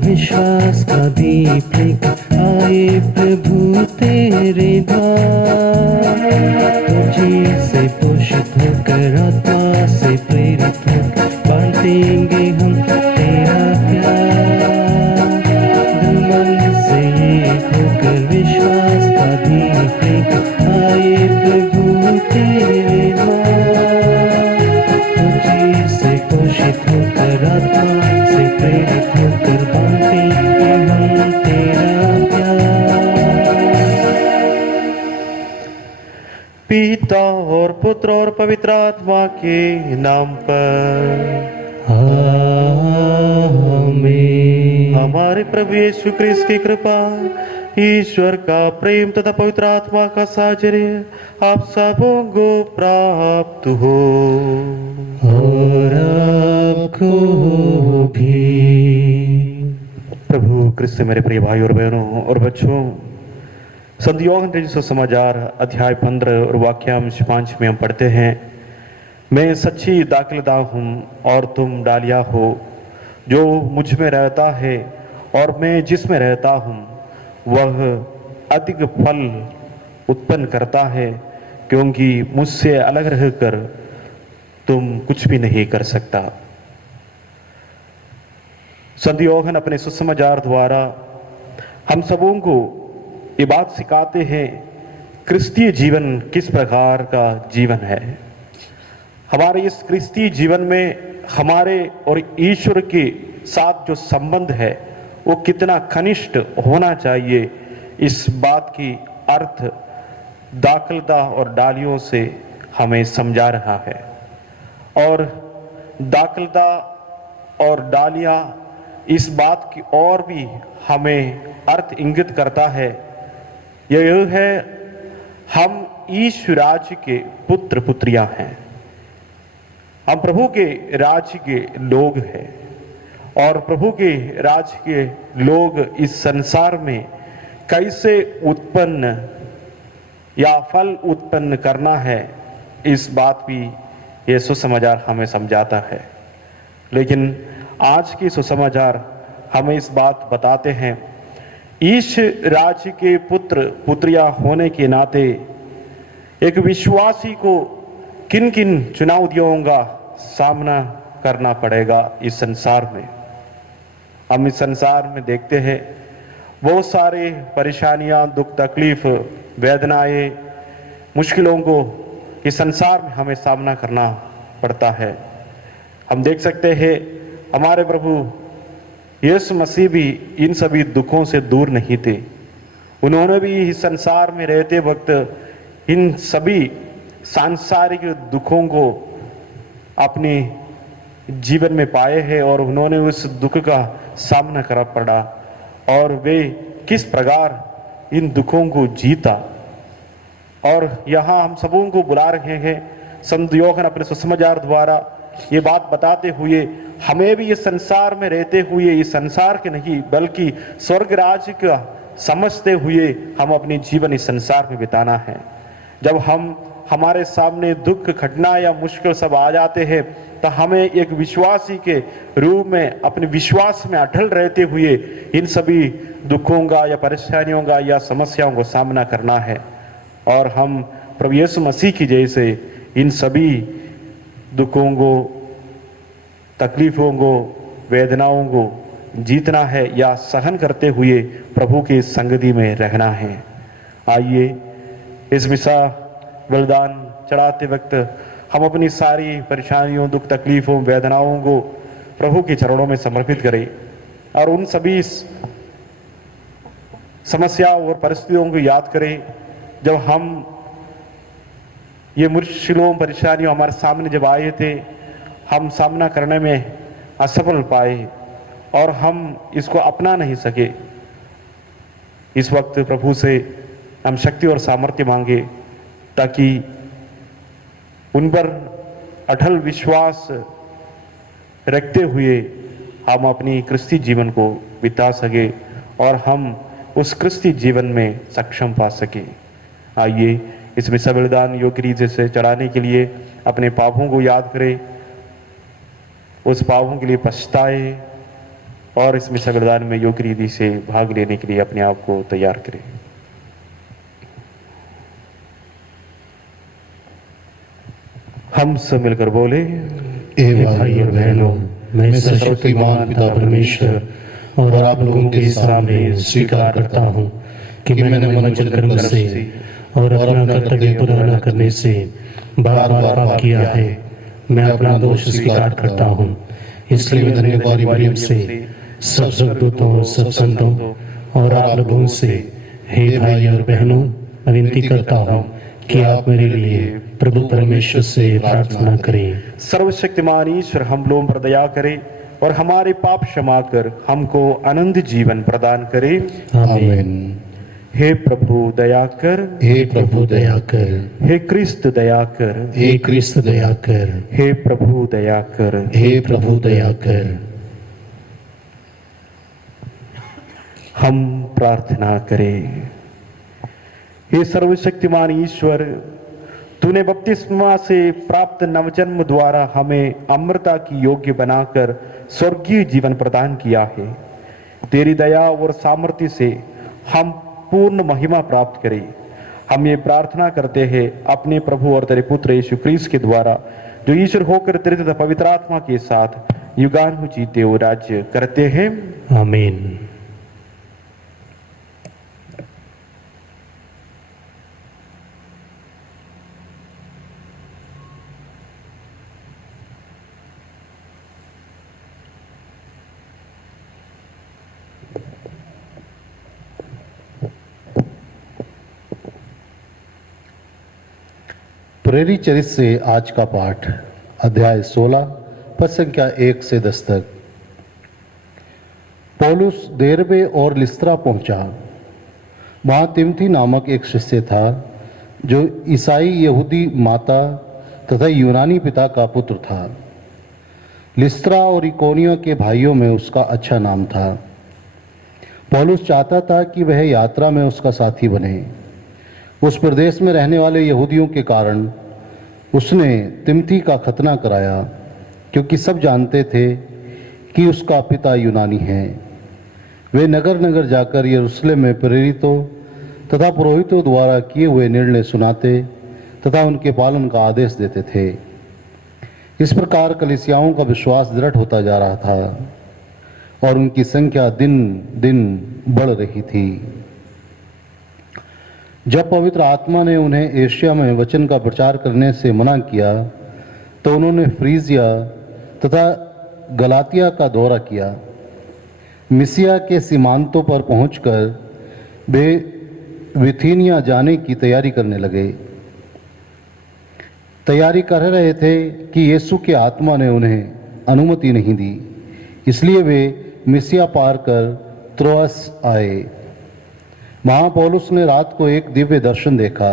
विश्वास का दीप लेकर आए प्रभु तेरे द्वार। तुझी से पोषित होकर आत्मा से प्रेरित होकर बांटेंगे हम तेरा प्यार। दिल मन से एक होकर विश्वास का दीप लेकर आए प्रभु तेरे द्वार। तुझी से पोषित होकर आत्मा से प्रेरित होकर बांटेंगे हम तेरा प्यार। पिता और पुत्र और पवित्र आत्मा के नाम पर आमीन। हमारे प्रभु यीशु क्रिस्त की कृपा, ईश्वर का प्रेम तथा पवित्र आत्मा का साहचर्य आप सबों को प्राप्त हो। और आपको भी। प्रभु क्रिस्त से मेरे प्रिय भाई और बहनों और बच्चों, संत यूहन्ना रचित समाचार अध्याय 15 और वाक्यांश 5 में हम पढ़ते हैं, मैं सच्ची दाखलता हूँ और तुम डालिया हो। जो मुझ में रहता है और मैं जिसमें रहता हूँ वह अधिक फल उत्पन्न करता है, क्योंकि मुझसे अलग रहकर तुम कुछ भी नहीं कर सकता। संत यूहन्ना अपने सुसमाचार द्वारा हम सबों को ये बात सिखाते हैं क्रिस्तीय जीवन किस प्रकार का जीवन है। हमारे इस क्रिस्तीय जीवन में हमारे और ईश्वर के साथ जो संबंध है वो कितना घनिष्ठ होना चाहिए, इस बात की अर्थ दाखलता और डालियों से हमें समझा रहा है। और दाखलता और डालियां इस बात की और भी हमें अर्थ इंगित करता है, यह है हम ईश्वर राज्य के पुत्र पुत्रियां हैं। हम प्रभु के राज्य के लोग हैं और प्रभु के राज्य के लोग इस संसार में कैसे उत्पन्न या फल उत्पन्न करना है, इस बात भी ये सुसमाचार हमें समझाता है। लेकिन आज की सुसमाचार हमें इस बात बताते हैं, ईश्वर राज्य के पुत्र पुत्रियां होने के नाते एक विश्वासी को किन किन चुनौतियों का सामना करना पड़ेगा इस संसार में। हम इस संसार में देखते हैं बहुत सारे परेशानियां, दुख, तकलीफ, वेदनाएं, मुश्किलों को इस संसार में हमें सामना करना पड़ता है। हम देख सकते हैं हमारे प्रभु यीशु मसीह भी इन सभी दुखों से दूर नहीं थे। उन्होंने भी इस संसार में रहते वक्त इन सभी सांसारिक दुखों को अपने जीवन में पाए हैं और उन्होंने उस दुख का सामना करना पड़ा और वे किस प्रकार इन दुखों को जीता। और यहाँ हम सबों को बुला रहे हैं संत यूहन्ना अपने सुसमाचार द्वारा ये बात बताते हुए हमें भी इस संसार में रहते हुए इस संसार के नहीं बल्कि स्वर्ग राज्य का समझते हुए हम अपनी जीवन इस संसार में बिताना है। जब हमारे सामने दुख, घटना या मुश्किल सब आ जाते हैं तो हमें एक विश्वासी के रूप में अपने विश्वास में अटल रहते हुए इन सभी दुखों का या परेशानियों का या समस्याओं को सामना करना है और हम प्रभु यीशु मसीह की जैसे इन सभी दुखों को, तकलीफों को, वेदनाओं को जीतना है या सहन करते हुए प्रभु की संगति में रहना है। आइए इस मिसा बलिदान चढ़ाते वक्त हम अपनी सारी परेशानियों, दुख, तकलीफों, वेदनाओं को प्रभु के चरणों में समर्पित करें और उन सभी समस्याओं और परिस्थितियों को याद करें जब हम ये मुश्किलों, परेशानियों हमारे सामने जब आए थे, हम सामना करने में असफल पाए और हम इसको अपना नहीं सके। इस वक्त प्रभु से हम शक्ति और सामर्थ्य मांगे ताकि उन पर अटल विश्वास रखते हुए हम अपनी क्रिस्ती जीवन को बिता सके और हम उस क्रिस्ती जीवन में सक्षम पा सके। आइए इस मिसा बलिदान योग्य रीति से चढ़ाने के लिए अपने पापों को याद करें, उस पापों के लिए पछताए और इसमें सगरदान में योग्य रीति से भाग लेने के लिए अपने आप को तैयार करें। हम सब मिलकर बोले, हे भाई और बहनों, मैं सर्वशक्तिमान पिता परमेश्वर और आप लोगों के सामने स्वीकार करता हूँ कि मैंने मन वचन कर्म से और अपना कर्तव्य पूरा न करने से बार बार पाप किया है। मैं अपना दोष स्वीकार करता हूँ। इसलिए मैं धन्यवाद मरियम से, सब स्वर्गदूतों, सब संतों और आप लोगों से, हे भाई और बहनों, मैं विनती करता हूँ कि आप मेरे लिए प्रभु परमेश्वर से प्रार्थना करें। सर्वशक्तिमान ईश्वर हम लोगों पर दया करे और हमारे पाप क्षमा कर हमको अनंत जीवन प्रदान करे। आमीन। हे प्रभु दया कर, हे प्रभु दया कर, हे क्रिस्त दया कर, हे क्रिस्त दया कर, हे प्रभु दया कर, हे प्रभु दया कर। हम प्रार्थना करें। हे सर्वशक्तिमान ईश्वर, तूने बपतिस्मा से प्राप्त नवजन्म द्वारा हमें अमरता की योग्य बनाकर स्वर्गीय जीवन प्रदान किया है। तेरी दया और सामर्थ्य से हम पूर्ण महिमा प्राप्त करें। हम ये प्रार्थना करते हैं अपने प्रभु और तेरे पुत्र यीशु क्रिस्त के द्वारा, जो ईश्वर होकर तेरे तथा पवित्र आत्मा के साथ युगानु जीते हुए राज्य करते हैं। आमीन। प्रेरित चरित्र से आज का पाठ, अध्याय 16, पद संख्या 1 से 10 तक। पौलुस देरबे और लिस्त्रा पहुंचा। वहां तिमोथी नामक एक शिष्य था, जो ईसाई यहूदी माता तथा यूनानी पिता का पुत्र था। लिस्त्रा और इकोनिया के भाइयों में उसका अच्छा नाम था। पौलुस चाहता था कि वह यात्रा में उसका साथी बने। उस प्रदेश में रहने वाले यहूदियों के कारण उसने तिमोथी का खतना कराया, क्योंकि सब जानते थे कि उसका पिता यूनानी है। वे नगर नगर जाकर यरूशलेम में प्रेरितों तथा पुरोहितों द्वारा किए हुए निर्णय सुनाते तथा उनके पालन का आदेश देते थे। इस प्रकार कलीसियाओं का विश्वास दृढ़ होता जा रहा था और उनकी संख्या दिन दिन बढ़ रही थी। जब पवित्र आत्मा ने उन्हें एशिया में वचन का प्रचार करने से मना किया, तो उन्होंने फ्रीजिया तथा गलातिया का दौरा किया। मिसिया के सीमांतों पर पहुंचकर वे बिथुनिया जाने की तैयारी करने लगे। तैयारी कर रहे थे कि यीशु के आत्मा ने उन्हें अनुमति नहीं दी, इसलिए वे मिसिया पार कर त्रोआस आए। वहां पौलुस ने रात को एक दिव्य दर्शन देखा।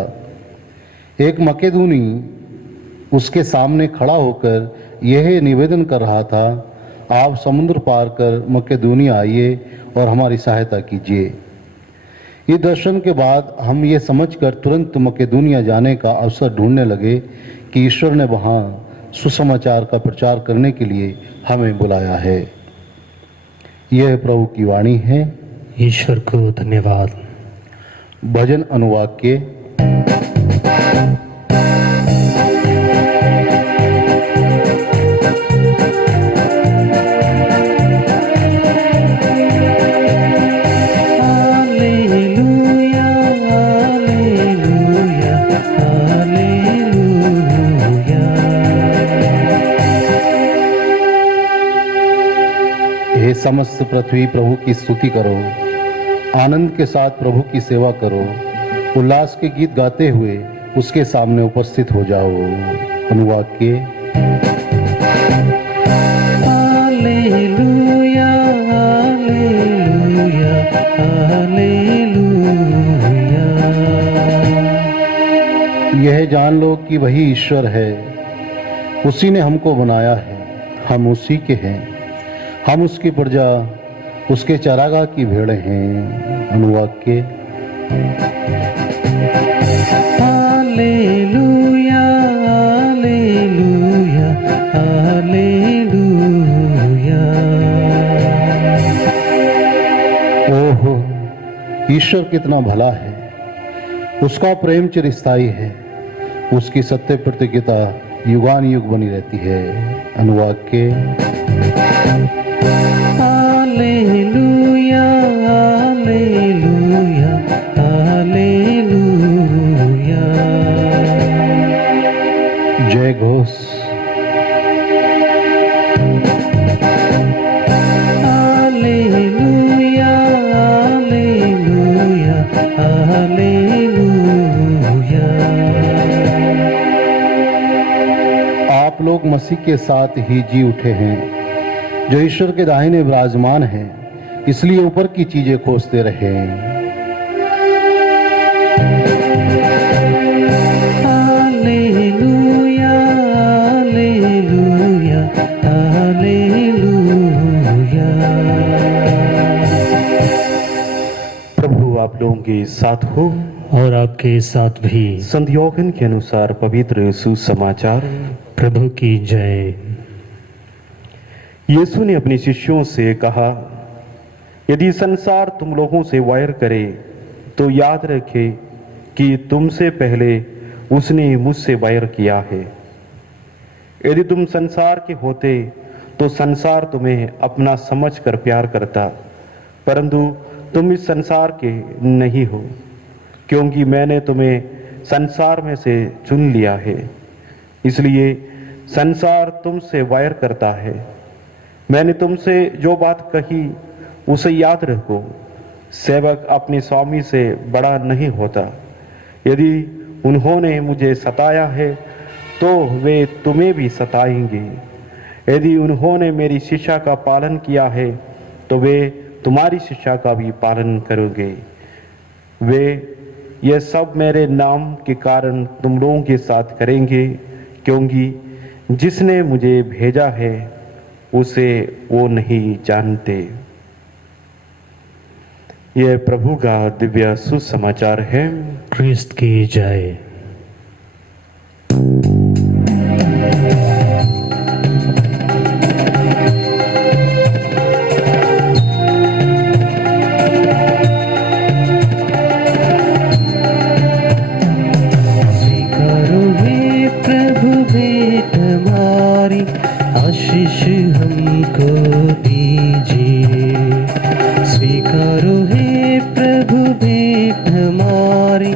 एक मकेदूनी उसके सामने खड़ा होकर यह निवेदन कर रहा था, आप समुद्र पार कर मकेदूनिया आइए और हमारी सहायता कीजिए। इस दर्शन के बाद हम ये समझकर तुरंत मकेदूनिया जाने का अवसर ढूंढने लगे कि ईश्वर ने वहाँ सुसमाचार का प्रचार करने के लिए हमें बुलाया है। यह प्रभु की वाणी है। ईश्वर को धन्यवाद। भजन अनुवाद के हे समस्त पृथ्वी प्रभु की स्तुति करो, आनंद के साथ प्रभु की सेवा करो, उल्लास के गीत गाते हुए उसके सामने उपस्थित हो जाओ। अनुवाद के हालेलुया, हालेलुया, हालेलुया। यह जान लो कि वही ईश्वर है, उसी ने हमको बनाया है, हम उसी के हैं, हम उसकी प्रजा, उसके चरागाह की भेड़ें हैं। अनुवाद के हालेलुया, हालेलुया, हालेलुया। ईश्वर कितना भला है, उसका प्रेम चिरस्थायी है, उसकी सत्य प्रतिज्ञता युगान युग बनी रहती है। अनुवाद के हालेलुया हालेलुया हालेलुया। जय घोष। Hallelujah hallelujah hallelujah. आप लोग मसीह के साथ ही जी उठे हैं, जो ईश्वर के दाहिने विराजमान है, इसलिए ऊपर की चीजें खोजते रहे। Hallelujah hallelujah hallelujah. प्रभु आप लोगों के साथ हो और आपके साथ भी। संत योहन के अनुसार पवित्र सुसमाचार। प्रभु की जय। यीशु ने अपने शिष्यों से कहा, यदि संसार तुम लोगों से वैर करे तो याद रखे कि तुमसे पहले उसने मुझसे वैर किया है। यदि तुम संसार के होते तो संसार तुम्हें अपना समझकर प्यार करता, परंतु तुम इस संसार के नहीं हो, क्योंकि मैंने तुम्हें संसार में से चुन लिया है। इसलिए संसार तुमसे वैर करता है। मैंने तुमसे जो बात कही उसे याद रखो। सेवक अपने स्वामी से बड़ा नहीं होता। यदि उन्होंने मुझे सताया है तो वे तुम्हें भी सताएंगे। यदि उन्होंने मेरी शिक्षा का पालन किया है तो वे तुम्हारी शिक्षा का भी पालन करोगे। वे ये सब मेरे नाम के कारण तुम लोगों के साथ करेंगे, क्योंकि जिसने मुझे भेजा है उसे वो नहीं जानते। यह प्रभु का दिव्य सुसमाचार है। क्रिस्त की जय। स्वीकारो हे प्रभु भेंट हमारी, आशीष हमको दीजिए। स्वीकारो हे प्रभु भेंट हमारी,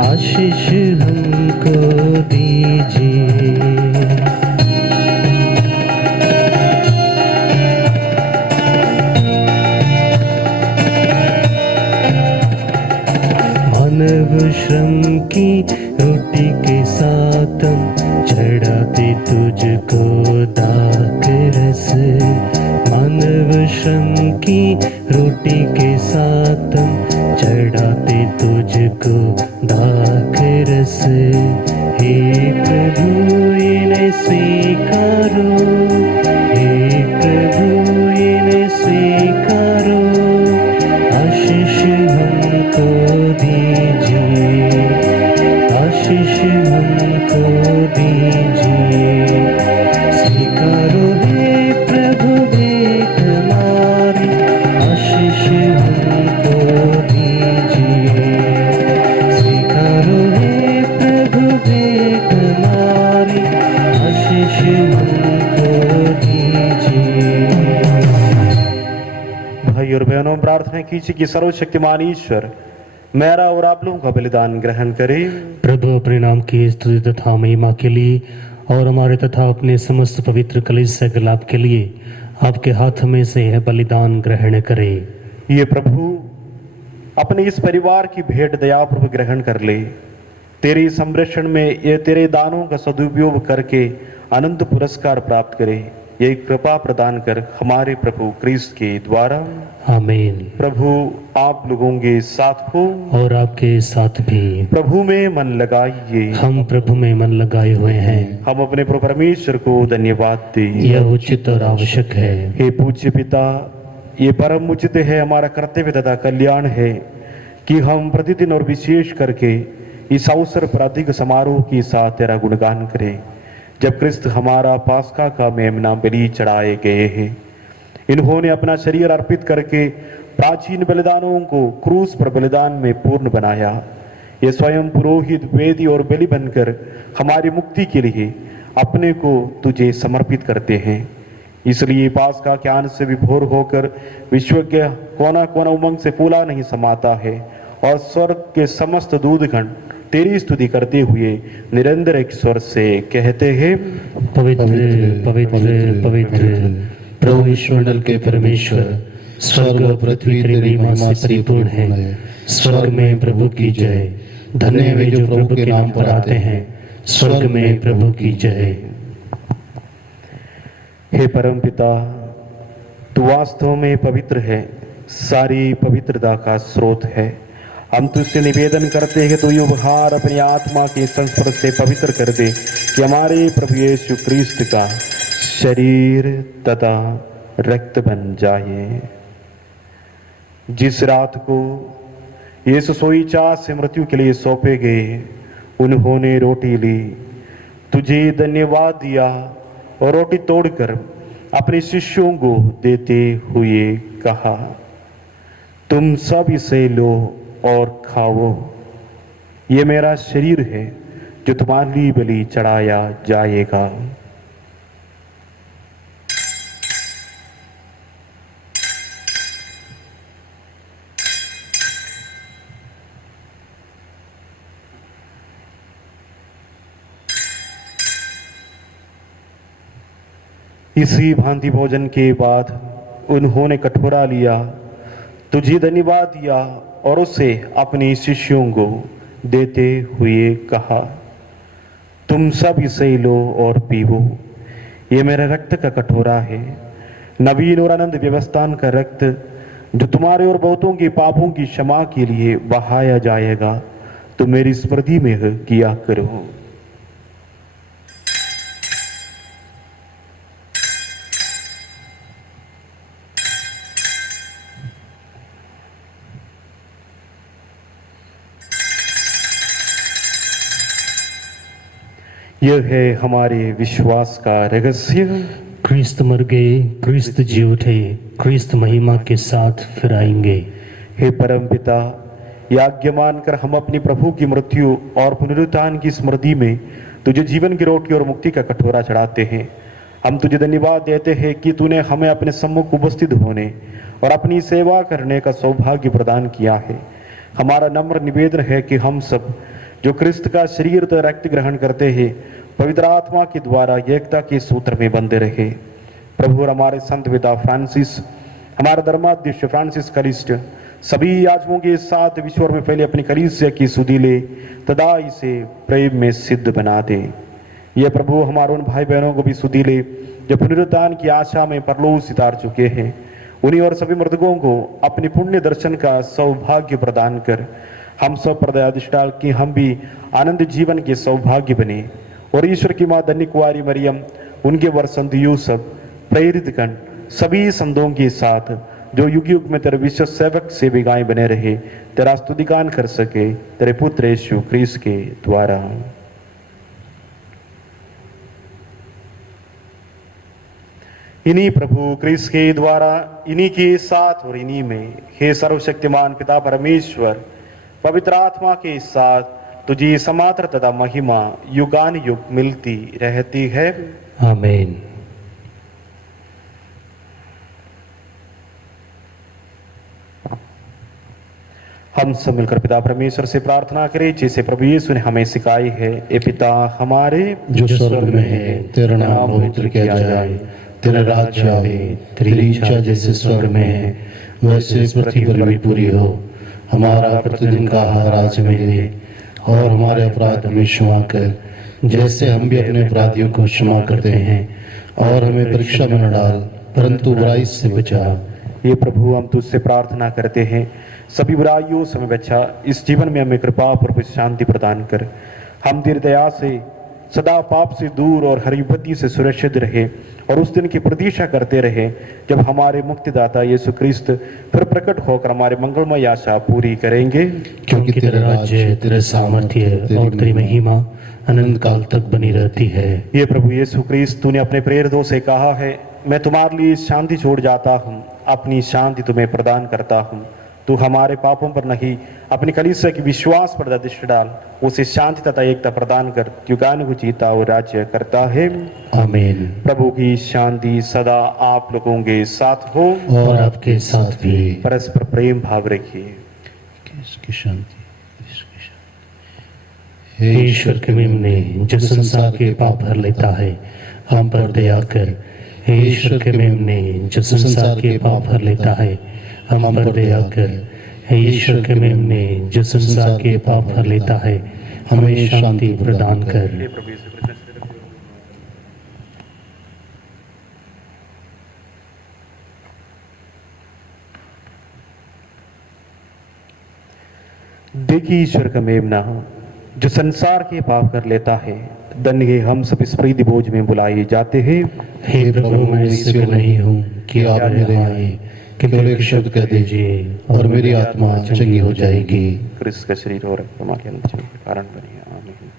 आशीष हमको दीजिए। मानव श्रम की रोटी के साथ हम चढ़ाते तुझको दाख रस। मानव श्रम की रोटी के साथ हम चढ़ाते तुझको दाख रस। हे प्रभु इन्हें स्वीकारो, हे प्रभु इन्हें स्वीकारो, आशीष हमको दीजिए, आशीष हमको दीजिए। स्वीकारो हे प्रभु भेंट हमारी, आशीष हमको दीजिए। स्वीकारो हे प्रभु भेंट हमारी, आशीष हमको दीजिए। भाई और बहनों, प्रार्थना कीजिए कि सर्वशक्तिमान ईश्वर मेरा और आप लोगों का बलिदान ग्रहण करे। प्रभु अपने नाम की स्तुति तथा महिमा के लिए और हमारे तथा अपने समस्त पवित्र कलीसिया के लाभ के लिए आपके हाथ में से यह बलिदान ग्रहण करे। ये प्रभु अपने इस परिवार की भेंट दयापूर्वक ग्रहण कर ले। तेरे संरक्षण में ये तेरे दानों का सदुपयोग करके अनंत पुरस्कार प्राप्त करे। ये कृपा प्रदान कर हमारे प्रभु क्रिस्त के द्वारा। आमीन। प्रभु आप लोगों के साथ हो और आपके साथ भी। प्रभु में मन लगाइए। हम प्रभु में मन लगाए हुए हैं। हम अपने प्रभु परमेश्वर को धन्यवाद दें। यह उचित और आवश्यक है। हे पूज्य पिता, ये परम उचित है, हमारा कर्तव्य तथा कल्याण है कि हम प्रतिदिन और विशेष करके इस अवसर पर अधिक समारोह के साथ तेरा गुणगान करें, जब क्रिस्त हमारा पास्का का मेमना बलि चढ़ाए गए हैं। इन्होंने अपना शरीर अर्पित करके प्राचीन बलिदानों को क्रूस पर बलिदान में पूर्ण बनाया। ये स्वयं पुरोहित, वेदी और बलि बनकर हमारी मुक्ति के लिए अपने को तुझे समर्पित करते हैं। इसलिए पास्का के आनंद से विभोर होकर विश्व के कोना कोना उमंग से फूला नहीं समाता है और स्वर्ग के समस्त दूतगण तेरी स्तुति करते हुए निरंतर एक स्वर से कहते हैं, पवित्र पवित्र पवित्र प्रभु ईश्वर के परमेश्वर, स्वर्ग और पृथ्वी तेरी महिमा से परिपूर्ण है। स्वर्ग में प्रभु की जय। धन्य वे जो प्रभु के नाम पर आते हैं। स्वर्ग में प्रभु की जय। हे परम पिता, तू वास्तव में पवित्र है, सारी पवित्रता का स्रोत है। हम तुझसे निवेदन करते हैं तो ये उपहार अपनी आत्मा के संस्पर्श से पवित्र कर दे कि हमारे प्रभु यीशु क्रिस्त का शरीर तथा रक्त बन जाए। जिस रात को यीशु सोई चाह से मृत्यु के लिए सौंपे गए, उन्होंने रोटी ली, तुझे धन्यवाद दिया और रोटी तोड़कर अपने शिष्यों को देते हुए कहा, तुम सब इसे लो और खाओ, ये मेरा शरीर है जो तुम्हारे लिए बलि चढ़ाया जाएगा। इसी भांति भोजन के बाद उन्होंने कटोरा लिया, तुझे धन्यवाद दिया और उसे अपने शिष्यों को देते हुए कहा, तुम सब इसे लो और पीवो, ये मेरा रक्त का कटोरा है, नवीन और आनंद व्यवस्थान का रक्त जो तुम्हारे और बहुतों के पापों की क्षमा के लिए बहाया जाएगा। तो मेरी स्मृति में किया करो। यह है हमारे विश्वास का रहस्य। क्रिस्त मर गए, क्रिस्त जी उठे, क्रिस्त महिमा के साथ फिर आएंगे। हे परम पिता, यह आज्ञा मानकर हम अपनी प्रभु की मृत्यु और पुनरुत्थान की स्मृति में तुझे जीवन की रोटी और मुक्ति का कटोरा चढ़ाते हैं। हम तुझे धन्यवाद देते हैं कि तूने हमें अपने सम्मुख उपस्थित होने और अपनी सेवा करने का सौभाग्य प्रदान किया है। हमारा नम्र निवेदन है कि हम सब जो क्रिस्त का शरीर तो रक्त ग्रहण करते हैं, पवित्र आत्मा के द्वारा एकता के सूत्र में बंधे रहे। प्रभु और हमारे संत पिता फ्रांसिस, हमारे धर्माध्यक्ष फ्रांसिस कलिस्ट, सभी याजकों के साथ विश्व में फैले अपनी कलीसिया की सुधि ले तथा इसे प्रेम में सिद्ध बना दे। यह प्रभु हमारे उन भाई बहनों को भी सुधि ले जो पुनरुत्थान की आशा में परलोक सितार चुके हैं। उन्हीं और सभी मृतकों को अपने पुण्य दर्शन का सौभाग्य प्रदान कर हम सब प्रदयाधिष्ठान की हम भी आनंद जीवन के सौभाग्य बने और ईश्वर की मां धन्य कुंवारी मरियम, उनके वर संत यूसुफ, प्रेरित गण, सभी संतों के साथ जो युग युग में तेरे विश्व सेवक सेविकाएं बने रहे, तेरा स्तुतिगान कर सके तेरे पुत्र यीशु क्रिस्त के द्वारा। इन्हीं प्रभु क्रिस्त के द्वारा, इन्हीं के साथ और इन्हीं में, हे सर्वशक्तिमान पिता परमेश्वर, पवित्र आत्मा के साथ तुझे समात्र तथा महिमा युगान युग मिलती रहती है। आमीन। हम सब मिलकर पिता परमेश्वर से प्रार्थना करें जैसे प्रभु यीशु ने हमें सिखाई है। ए पिता हमारे जो स्वर्ग में है, तेरा नाम पवित्र किया जाए, तेरा राज्य आए, तेरी इच्छा जैसे स्वर्ग में है वैसे पृथ्वी पर भी पूरी हो। हमारा प्रतिदिन का आहार आज हमें दे और हमारे अपराध हमें क्षमा कर जैसे हम भी अपने अपराधियों को क्षमा करते हैं, और हमें परीक्षा में न डाल परंतु बुराई से बचा। ये प्रभु हम तुझसे प्रार्थना करते हैं, सभी बुराइयों से हमें बचा, इस जीवन में हमें कृपा और शांति प्रदान कर। हम तेरी दया से सदा पाप से दूर और हर विपत्ति से सुरक्षित रहे और उस दिन की प्रतीक्षा करते रहे जब हमारे मुक्तिदाता यीशु क्रिस्त फिर प्रकट होकर हमारे मंगलमय आशा पूरी करेंगे। क्योंकि तेरा राज्य, तेरा सामर्थ्य और तेरी महिमा अनंत काल तक बनी रहती है। ये प्रभु यीशु क्रिस्त, तूने अपने प्रेरितों से कहा है, मैं तुम्हारे लिए शांति छोड़ जाता हूँ, अपनी शांति तुम्हें प्रदान करता हूँ। तू हमारे पापों पर नहीं, अपनी कलीसिया की विश्वास पर दृष्टि डाल, उसे शांति तथा एकता प्रदान कर, युगानुग जीता और राज्य करता है। आमीन। प्रभु की शांति सदा आप लोगों के साथ हो और आपके साथ भी। परस्पर प्रेम भाव रखिए। इसकी शांति, हे ईश्वर के मेमने जो संसार के पाप भर लेता है, हम पर दया कर। हे ईश्वर के मेमने जो संसार के पाप भर लेता है, हम पर दया कर। हे ईश्वर के मेमने जो संसार के पाप भर लेता है, हमें शांति प्रदान कर। हे प्रभु यीशु कृष्ण, देखिए ईश्वर का मेमना जो संसार के पाप कर लेता है, धन्य है हम सब इस प्रीति भोज में बुलाए जाते हैं। हे प्रभु, मैं इस योग्य नहीं हूँ कि आप मेरे आए, केवल एक शब्द कह दीजिए और मेरी आत्मा चंगी हो जाएगी। क्रिस्त का शरीर और रक्त हमारे अनंत जीवन के कारण बनिए। आमीन।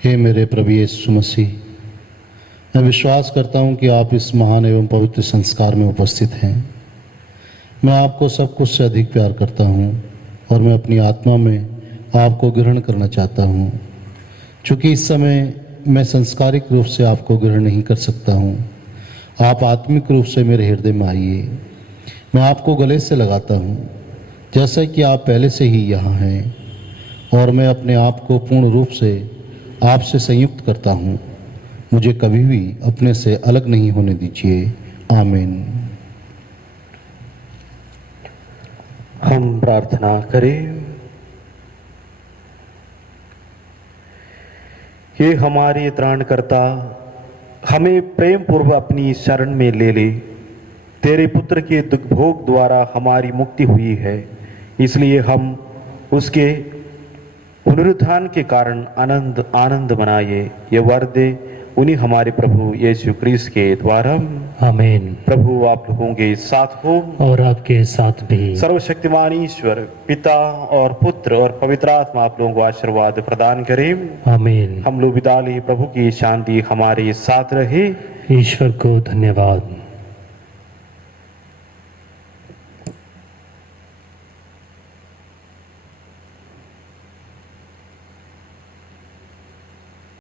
हे मेरे प्रभु यीशु मसीह, मैं विश्वास करता हूँ कि आप इस महान एवं पवित्र संस्कार में उपस्थित हैं। मैं आपको सब कुछ से अधिक प्यार करता हूँ और मैं अपनी आत्मा में आपको ग्रहण करना चाहता हूँ। चूँकि इस समय मैं संस्कारिक रूप से आपको ग्रहण नहीं कर सकता हूँ, आप आत्मिक रूप से मेरे हृदय में आइए। मैं आपको गले से लगाता हूँ जैसा कि आप पहले से ही यहाँ हैं, और मैं अपने आप को पूर्ण रूप से आपसे संयुक्त करता हूँ। मुझे कभी भी अपने से अलग नहीं होने दीजिए। आमीन। हम प्रार्थना करें। हे हमारे त्राणकर्ता, हमें प्रेम पूर्व अपनी शरण में ले ले। तेरे पुत्र के दुख भोग द्वारा हमारी मुक्ति हुई है, इसलिए हम उसके पुनरुत्थान के कारण आनंद मनाए। ये वर दे उन्हीं हमारे प्रभु यीशु क्रिस्त के द्वारा। आमीन। प्रभु आप लोगों के साथ हो और आपके साथ भी। सर्वशक्तिमान ईश्वर पिता और पुत्र और पवित्र आत्मा आप लोगों को आशीर्वाद प्रदान करें। आमीन। हम लोग विदा लें। प्रभु की शांति हमारे साथ रहे। ईश्वर को धन्यवाद।